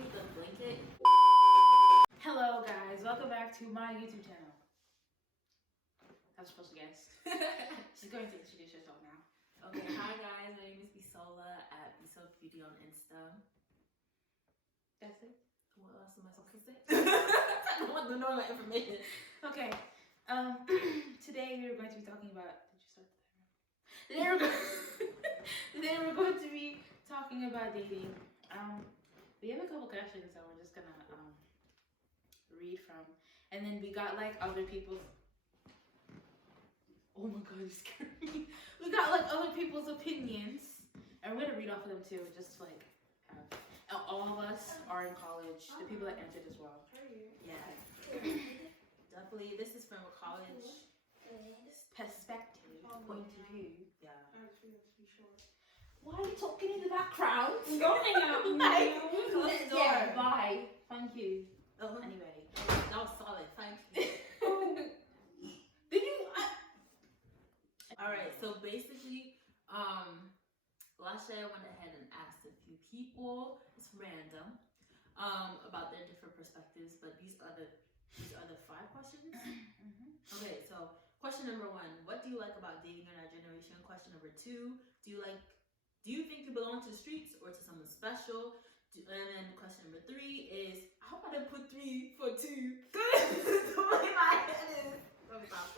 me the blanket. Hello guys, welcome back to my YouTube channel. I was supposed to guess. She's going to introduce herself now. Okay, hi guys, my name is Bisola at Bisola Beauty on Insta. That's it? What else am I supposed to say? I don't want to know my information. Okay, today we're going to be talking about, did you start the timer? Today we're going to be talking about dating. We have a couple questions that we're just gonna read from, and then we got like other people's. Oh my god, you scared me. We got like other people's opinions, and we're gonna read off of them too, just to like have. And all of us are in college. The people that entered as well. Yeah. Definitely, this is from a college Perspective, point of view. Yeah. Why are you talking in the background? Don't hang out. Close the door. Yeah, bye. Thank you. Uh-huh. Anyway. That was solid. Thank you. Did you? Alright, so basically, last year I went ahead and asked a few people, it's random, about their different perspectives, but these are the 5 questions. Mm-hmm. Okay, so question number 1, what do you like about dating in our generation? Question number 2, do you think you belong to the streets or to someone special? And then question number 3 is, how about I put 3 for 2? The way my head is. Let me stop.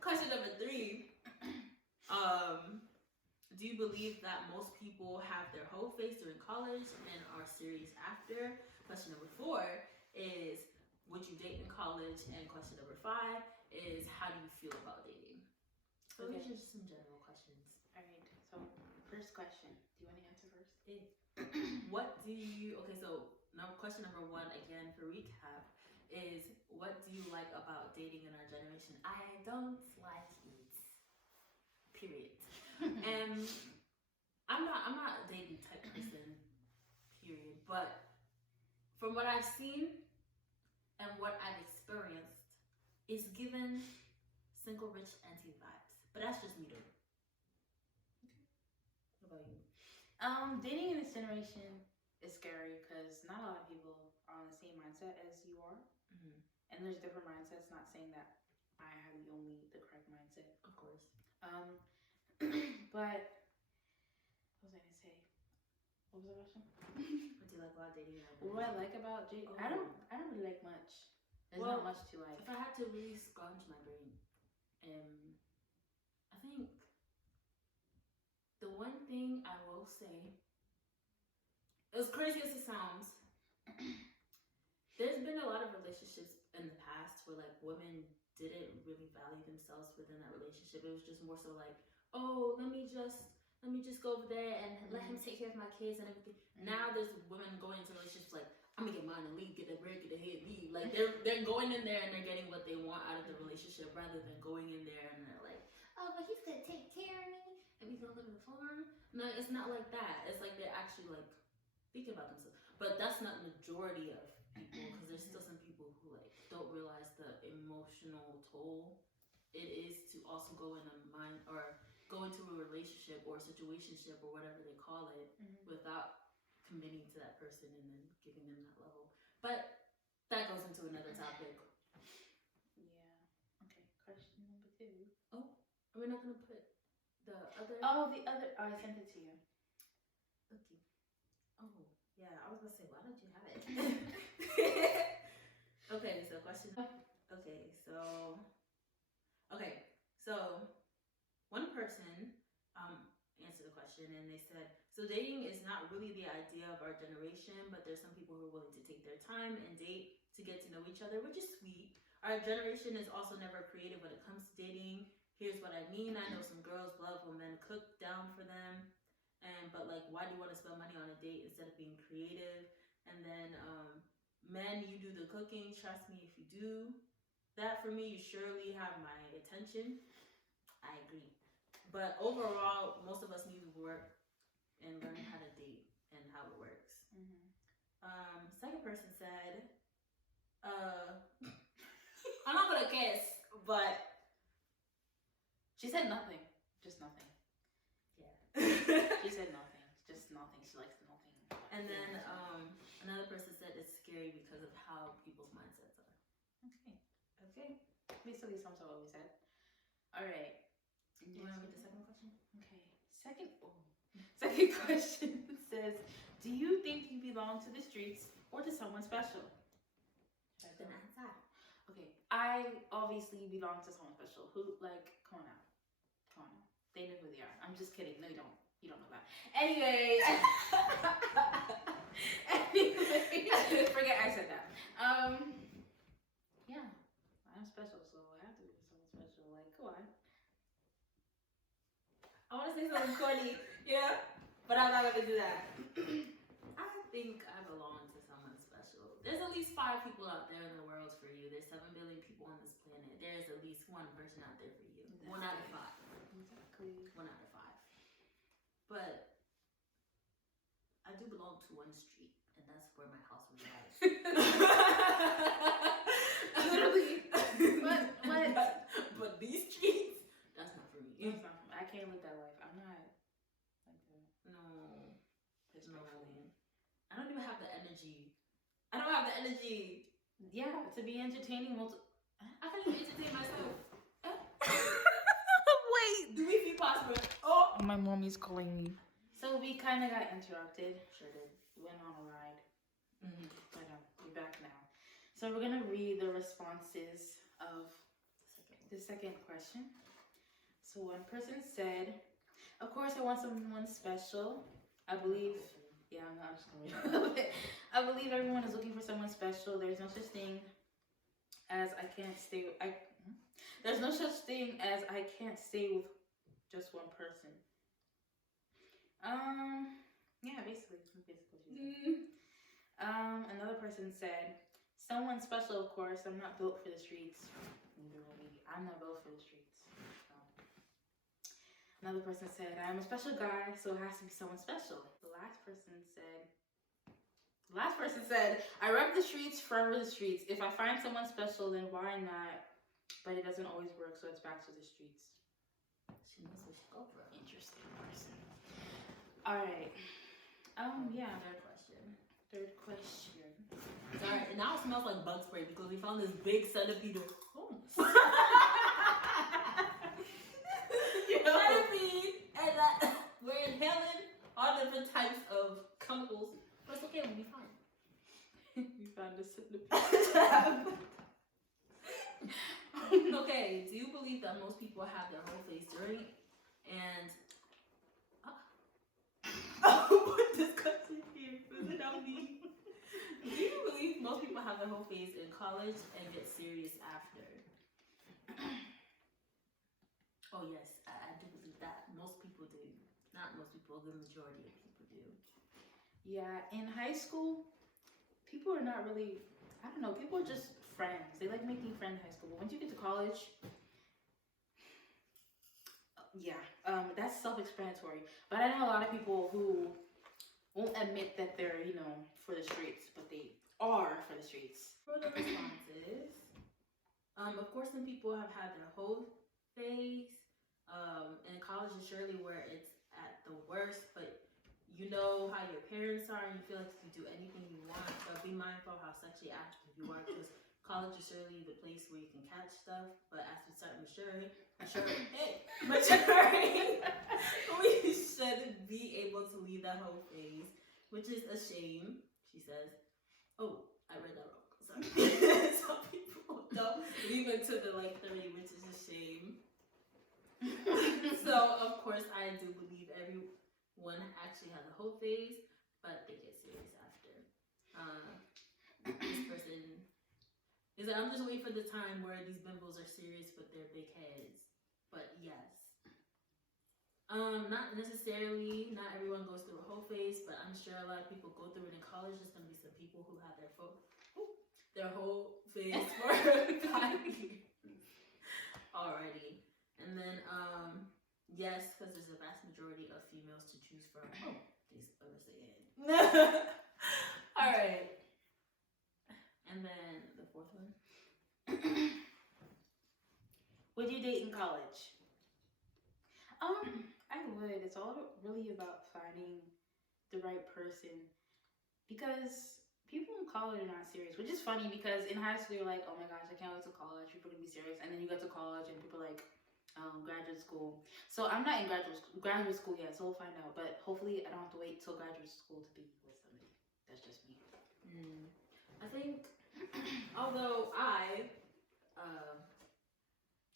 Question number 3, do you believe that most people have their whole face during college and are serious after? Question number 4 is, would you date in college? And question number 5 is, how do you feel about dating? So these are just some general questions. Alright, so first question. Do you want to answer first? Okay, so now question number 1, again, for recap, is what do you like about dating in our generation? I don't like it. Period. And I'm not a dating type person, period. But from what I've seen and what I've experienced, it's given single rich auntie vibes. But that's just me though. Okay. What about you? Dating in this generation is scary because not a lot of people are on the same mindset as you are. Mm-hmm. And there's different mindsets, not saying that I have the correct mindset. Of course. But what was I gonna say? What was the question? What do you like about dating? What do I like about dating? Oh. I don't really like much. There's not much to like. If I had to really scrunch my brain, I think the one thing I will say, as crazy as it sounds, there's been a lot of relationships in the past where like women didn't really value themselves within that relationship. It was just more so like, oh, let me just go over there and let him take care of my kids and everything. Now there's women going into relationships like, I'm gonna get mine and leave, get the bread, get the head, leave. Like they're going in there and they're getting what they want out of the relationship rather than going in there and they're like, oh, but he's gonna take care of me and we gonna live in the farm. No, it's not like that. It's like they're actually like thinking about themselves. But that's not the majority of people, because there's still some people who like don't realize the emotional toll it is to also go in a mind or go into a relationship or a situationship or whatever they call it without committing to that person and then giving them that level. But that goes into another topic. Yeah. Okay. Question number 2. Oh, are we not gonna put the other? Oh, the other. Oh, I sent it to you. Okay. Oh, yeah. I was gonna say, why don't you have it? Okay. So question. Okay. So one person answered the question and they said, so dating is not really the idea of our generation, but there's some people who are willing to take their time and date to get to know each other, which is sweet. Our generation is also never creative when it comes to dating. Here's what I mean. I know some girls love when men cook down for them, but like, why do you want to spend money on a date instead of being creative? And then men, you do the cooking. Trust me, if you do that for me, you surely have my attention. I agree. But overall, most of us need to work and learn how to date and how it works. Second person said, I'm not gonna guess, but she said nothing. Just nothing. Yeah. She said nothing. Just nothing. She likes nothing. And then another person Okay. Basically, something I always said. All right. Do you want to read the second question? Okay. Second question says, do you think you belong to the streets or to someone special? Then answer. Okay. I obviously belong to someone special. Who, like, come on now. They know who they are. I'm just kidding. No, you don't. You don't know that. Anyway. Forget I said that. Yeah. I'm special, so I have to be someone special. Like, come on. I want to say something corny, yeah, but I'm not gonna do that. I think I belong to someone special. There's at least 5 people out there in the world for you. There's 7 billion people on this planet. There's at least one person out there for you. Exactly. 1 out of 5. Exactly. 1 out of 5. But I do belong to one street, and that's where my house resides. Literally. But these streets, that's not for me. That's not for me. I can't live that life. I'm not like that. No. Respectfully. I don't even have the energy. I don't have the energy. Yeah, to be entertaining. I can't even entertain myself. Wait. Do we feel possible? Oh! My mommy's calling me. So we kind of got interrupted. Sure did. We went on a ride. Mm-hmm. But we're back now. So we're going to read the responses of the second question. So one person said, of course I want someone special. I believe, I'm just going to read a little bit. I believe everyone is looking for someone special. There's no such thing as I can't stay with just one person. Yeah, basically. Another person said, someone special, of course. I'm not built for the streets. Neither will we. I'm not built for the streets. Another person said, I'm a special guy, so it has to be someone special. The last person said, I rep the streets, forever the streets. If I find someone special, then why not? But it doesn't always work, so it's back to the streets. She knows what she's going for. Interesting person. Alright. Yeah. Third question. Sorry, and now it smells like bug spray because we found this big centipede. Oh. Centipede, and we're inhaling all different types of chemicals, but it's okay, we'll be fine. We found a centipede. Okay, do you believe that most people have their whole face dirty? And what discussion here? Was it on me? Do you believe most people have their whole face in college and get serious after? Oh yes, I do believe that. Most people do. Not most people, the majority of people do. Yeah, in high school, people are not really, I don't know, people are just friends. They like making friends in high school. But once you get to college, that's self-explanatory. But I know a lot of people who won't admit that they're, for the streets, but they are for the streets. For the responses, of course, some people have had their whole face. In college is surely where it's at the worst, but you know how your parents are and you feel like you can do anything you want, but be mindful of how sexually active you are, because college is surely the place where you can catch stuff, but as we start maturing, we should be able to leave that whole phase, which is a shame, she says. Oh, I read that wrong. Sorry. Some people don't leave it to the 30, which is a shame. So, of course, I do believe everyone actually has a whole phase, but they get serious after. This person is like, I'm just waiting for the time where these bimbos are serious with their big heads. But yes. Not necessarily, not everyone goes through a whole phase, but I'm sure a lot of people go through it in college. There's going to be some people who have their whole phase for 5 years already. And then, yes, because there's a vast majority of females to choose from. Oh, these others again. All right. And then the fourth one. Would you date in college? I would. It's all really about finding the right person, because people in college are not serious, which is funny because in high school you're like, oh my gosh, I can't wait to college. People can be serious, and then you get to college and people are like, graduate school. So I'm not in graduate school yet, so we'll find out. But hopefully, I don't have to wait till graduate school to be with somebody. That's just me. I think, although I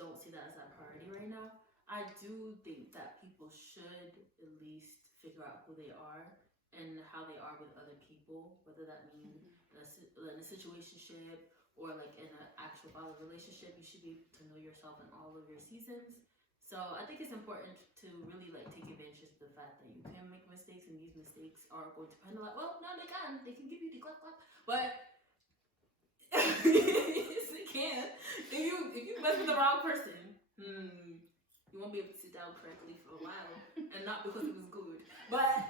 don't see that as a priority right now, I do think that people should at least figure out who they are and how they are with other people, whether that means in a situationship or like in an actual valid relationship. You should be able to know yourself in all of your seasons. So I think it's important to really like take advantage of the fact that you can make mistakes, and these mistakes are going to kind of like, well, no, they can give you the clap clap, but yes, they can. If you mess with the wrong person, you won't be able to sit down correctly for a while, and not because it was good. But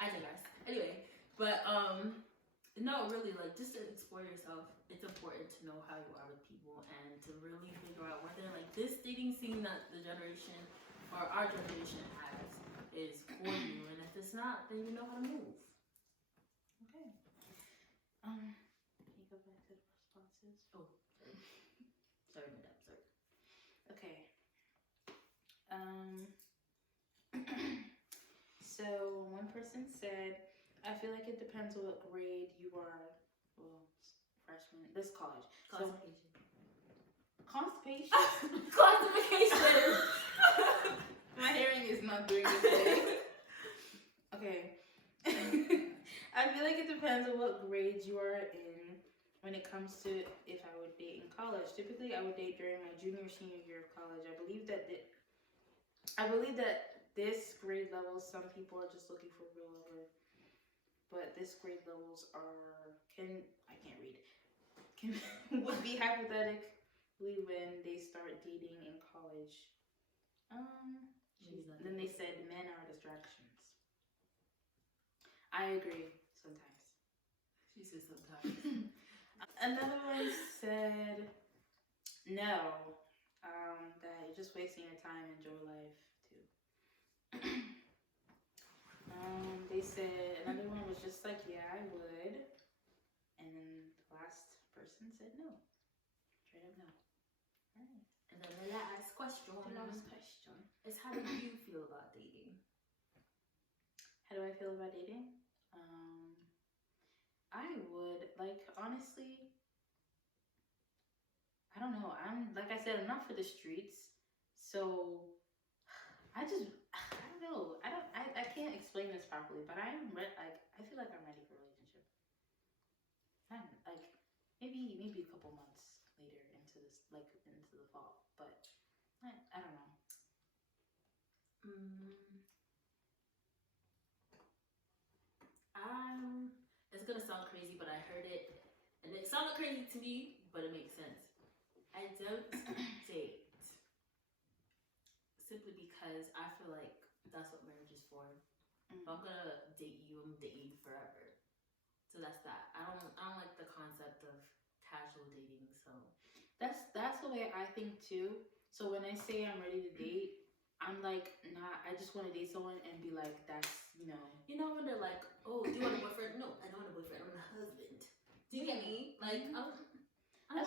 I digress. Anyway, but no, really, like just to explore yourself. It's important to know how you are with people and to really figure out whether like this dating scene that the generation or our generation has is for you, and if it's not, then you know how to move. Okay. Can you go back to the responses? Oh, sorry, madam, sorry. Okay. So one person said, I feel like it depends on what grade you are. Well, freshman. This college. Constipation. Classification. My hearing is not doing it today. Okay. I feel like it depends on what grades you are in when it comes to if I would date in college. Typically, I would date during my junior or senior year of college. I believe that this grade level, some people are just looking for real love, but this grade levels would be hypothetically when they start dating in college. Then they said men are distractions. I agree sometimes. She said sometimes. Another one said no, that you're just wasting your time, enjoy life too. They said, another one was just like, yeah, I would. And then the last person said no. Straight up no. Alright. And then the last question. Is how do you feel about dating? How do I feel about dating? I would, like, honestly, I don't know. Like I said, I'm not for the streets. So, I don't know. I can't explain this properly, but I feel like I'm ready for a relationship. Like, maybe a couple months later into the fall, but I don't know. It's gonna sound crazy, but I heard it, and it sounded crazy to me, but it makes sense. I don't date simply because I feel like that's what marriage is for. If I'm gonna date you, I'm dating you forever. So that's that. I don't like the concept of casual dating. So that's the way I think too. So when I say I'm ready to date, I'm like not. I just want to date someone and be like, that's You know when they're like, oh, do you want a boyfriend? No, I don't want a boyfriend. I want a husband. Do you get me? Like I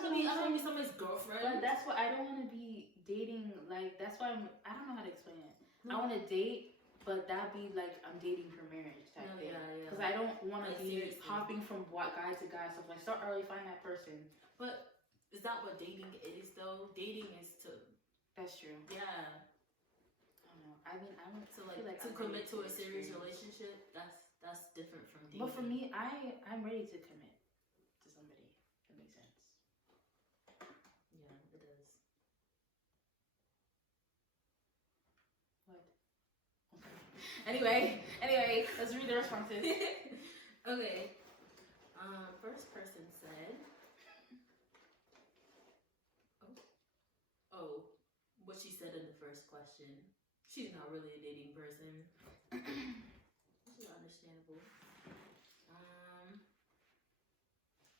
don't want to be somebody's girlfriend. But that's what I don't want to be dating. Like that's why I don't know how to explain it. I want to date, but that be like I'm dating for marriage type thing. Yeah. Because I don't want to be hopping from guy to guy. So if I start early, find that person. But is that what dating is though? Dating is to. That's true. Yeah. I mean, I want to to commit to a serious relationship. That's different from dating. But for me, I'm ready to commit to somebody. That makes sense. Yeah, it does. What? Okay. Anyway, let's read the responses. Okay. First person said. Oh, what she said in the first question. She's not really a dating person. Which is understandable.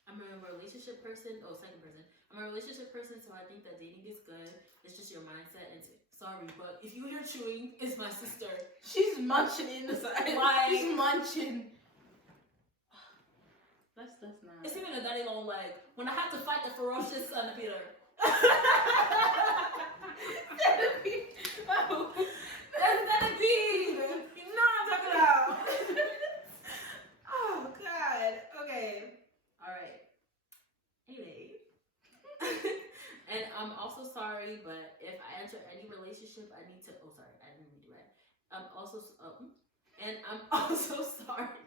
I'm a relationship person. Oh, second person. I'm a relationship person, so I think that dating is good. It's just your mindset. And sorry, but if you hear chewing, it's my sister. She's munching in the side. Like, she's munching. That's not. It's even a daddy long leg. When I had to fight the ferocious centipede. Centipede. Oh. That's centipede. You know what I'm talking about. Oh God. Okay. All right. Anyway. And I'm also sorry, but if I enter any relationship, I need to. Oh, sorry, I didn't read it right. I'm also. And I'm also sorry.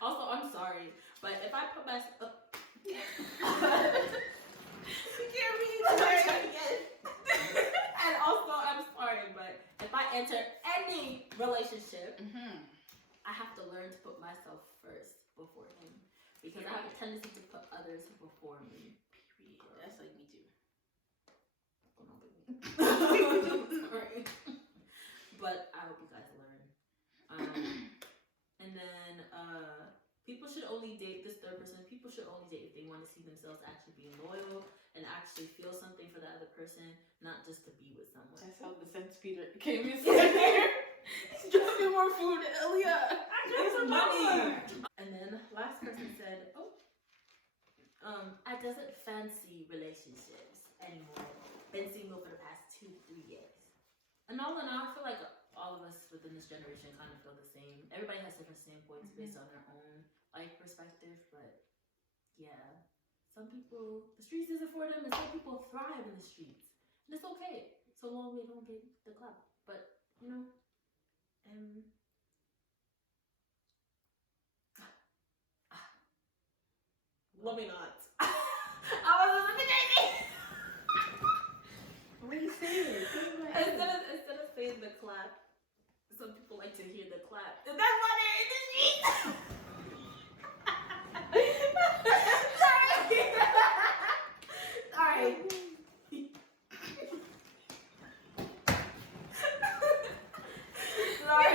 Also, I'm sorry, but if I put myself. You can't read it. And also, I'm sorry, but if I enter any relationship, I have to learn to put myself first before him, because I have a tendency to put others before me. Period. That's like me too. Sorry. But I hope you guys learn. And then people should only date this third person. People should only date if they want to see themselves actually being loyal and actually feel something for the other person, not just to be with someone. That's how the centipede came in here. He's dropping more food, Elia. I got some money. And then last person said, I doesn't fancy relationships anymore. Been single for the past 2-3 years. And all in all, I feel like all of us within this generation kind of feel the same. Everybody has different standpoints based on their own life perspective, but yeah, some people, the streets isn't for them, and some people thrive in the streets. And it's okay, so long they don't get the club. But, you know, let me not. I was eliminating. What are you saying? Instead of saying the clap, some people like to hear the clap. And that's why they're in the streets. Sorry. Sorry.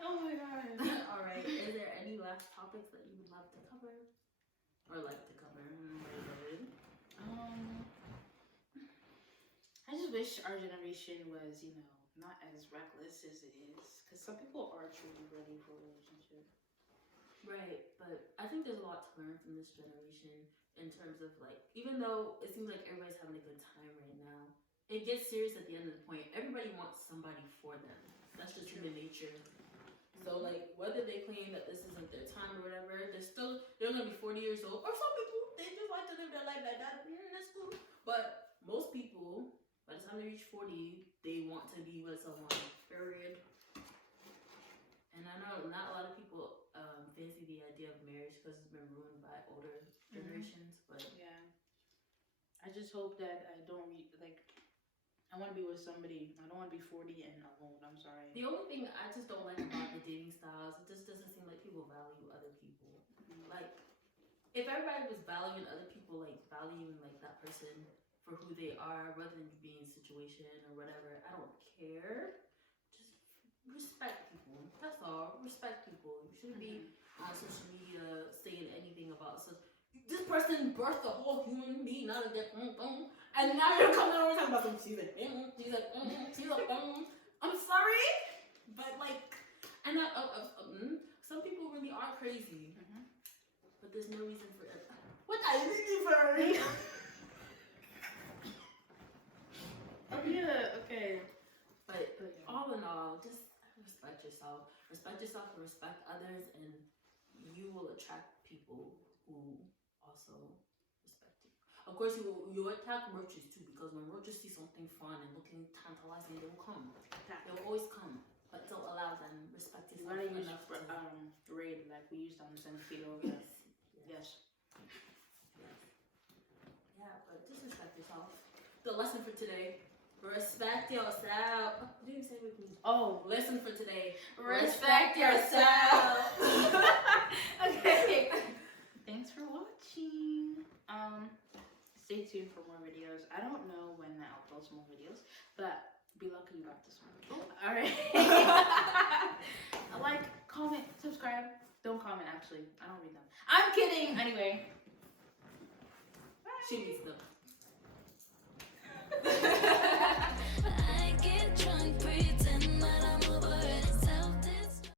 Oh my god. Alright, is there any last topics that you would love to cover? Or like to cover? I just wish our generation was, not as reckless as it is. Because some people are truly ready for a relationship. Right, but I think there's a lot to learn from this generation in terms of like, even though it seems like everybody's having a good time right now, it gets serious at the end of the point. Everybody wants somebody for them. That's just human nature. So like, whether they claim that this isn't their time or whatever, they're gonna be 40 years old. Or some people, they just like to live their life like that. That's cool. But most people, by the time they reach 40, they want to be with someone. Period. And I know not a lot of people fancy the idea of marriage because it's been ruined by older generations. But yeah, I just hope that I don't I want to be with somebody. I don't want to be 40 and alone. I'm sorry. The only thing I just don't like about the dating styles, it just doesn't seem like people value other people. Like, if everybody was valuing other people, like valuing like that person for who they are, rather than being in a situation or whatever, I don't care. Just respect people. That's all. Respect people. You shouldn't be on social media saying anything about this person birthed a whole human being out of their and now you're coming over talking about some she's like I'm sorry, but like, and some people really are crazy, but there's no reason for it. What are you looking for? Oh yeah, okay. But all in all, just respect yourself and respect others, and you will attract people who also respect you. Of course, you attack roaches too, because when roaches see something fun and looking tantalizing, they will come. They will always come, but don't allow them. Respect yourself. You gotta use raid like we used on the centipede over there. Yes. Yeah, but just respect yourself. The lesson for today: respect yourself. What did you say with me? Oh, lesson for today: respect yourself. Okay. Thanks for watching. Stay tuned for more videos. I don't know when I'll post more videos, but be lucky you got this one. All right. Like, comment, subscribe. Don't comment, actually. I don't read them. I'm kidding. Anyway. She needs them.